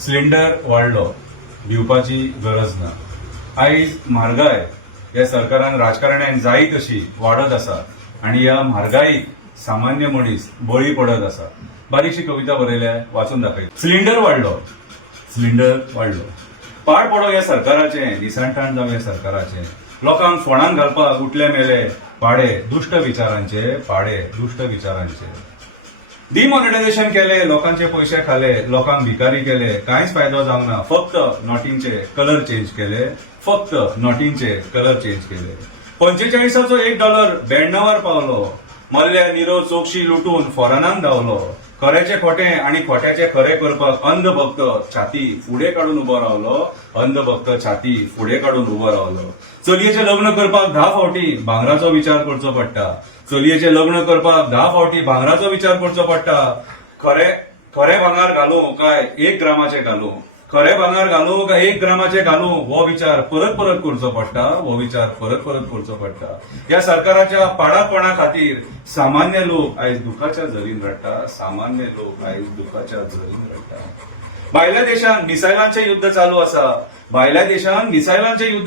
Cylinder वाडलो, भिवपाची गरज ना. आयज म्हारगाय ह्या सरकारान राजकारण्यान जाय तशी वाडत आसा आणि ह्या म्हारगायीक सामान्य मनीस बळी पडत आसा. बारीकशी कविता बरयल्या, वाचून दाखय. सिलिंडर वाडलो, पाड पडो ह्या सरकाराचें, निसांठाण जावं ह्या सरकाराचें. लोकांक फोंडांत घालपाक उठले मेले पाडे दुष्ट विचारांचे. डिमॉनिटायझेशन केले, लोकांचे पयशे खाले, लोकांक भिकारी केले, कांयच फायदो जावंक ना. फक्त नोटींचे कलर चेंज केले. 45चो $1 ब्याण्णवार पावलो. मल्ल्या नीरव चोक्शी लुटून फॉरेनांत धांवलो. खऱ्याचे खोटे आणि खोट्याचे खरे करपाक अंधभक्त छाती फुडें काडून उबो रावलो. चलयेचें लग्न करपाक 10 फावटी भांगराचो विचार करचो पडटा. खरे भांगार घालूं काय 1 ग्रामाचे घालूं, काय 1 ग्रामाचे घालूं, हो विचार परत करचो पडटा. ह्या सरकाराच्या पाडापणा खातीर सामान्य लोक आयज दुखाच्या झरीन रडटा. भायल्या देशांत मिसायलांचे युद्ध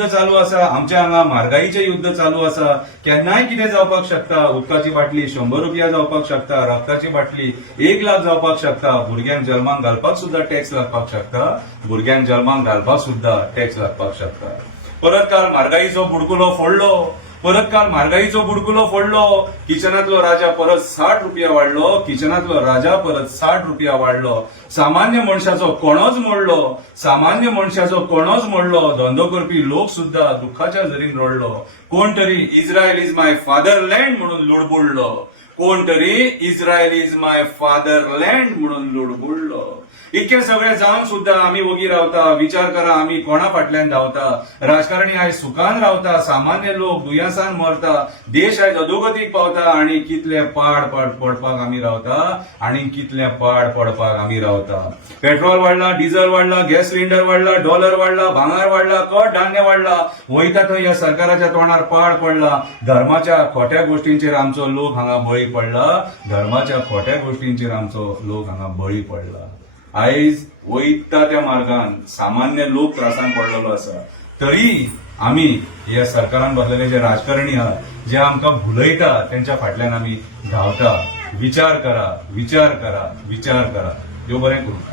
चालू आसा. आमच्या हांगा म्हारगाईचे युद्ध चालू आसा. केन्नाय कितें जावपाक शकता. उदकाची बाटली 100 रुपया जावपाक शकता. रक्ताची बाटली 1 लाख जावपाक शकता. भुरग्यांक जल्माक घालपाक सुद्धा टॅक्स लागपाक शकता. परत काल म्हारगाईचो बुडकुलो फोडलो. किचनातलो राजा परत 60 रुपया वाडलो. सामान्य मनशाचो कोणोच मोडलो. धंदो करपी लोक सुद्धा दुःखाच्या झरीन रडलो. कोण तरी इस्रायल इज माय फादरलँड म्हणून लुडबुडलो. इतके सगळे जावन सुद्धा आम्ही वगी रावता. विचार करा, आम्ही कोणा फाटल्यान धांवता. राजकारणी आयज सुखान रावता, सामान्य लोक दुयेंसान मरता. देश आयज अधोगतीक पावता आणि कितले पाड पडपाक आमी रावता. पेट्रोल वाडला, डिझल वाडला, गॅस सिलिंडर वाडला, डॉलर वाडला, भांगार वाडला, धान्य वाडला. वयता थंय ह्या सरकाराच्या तोंडार पाड पडला. धर्माच्या खोट्या गोष्टींचेर आमचो लोक हांगा बळी पडला. आयज वयता त्या मार्गान सामान्य लोक त्रासान पडलेलो आसा. तरी आमी ह्या सरकारान बसलेले जे राजकारणी आहात, जे आमकां भुलयता, त्यांच्या फाटल्यान आमी धांवता. विचार करा. देव बरें करूं.